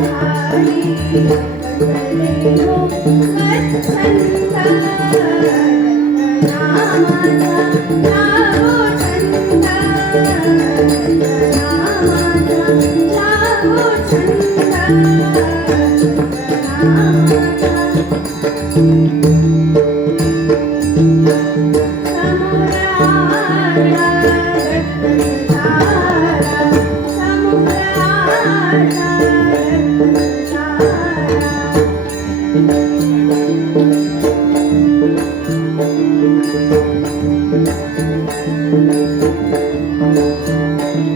Thank you.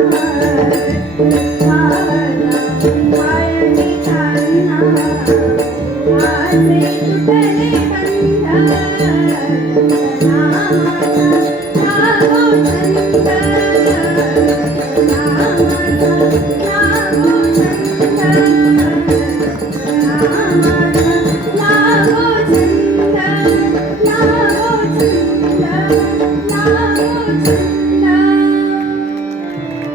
哎。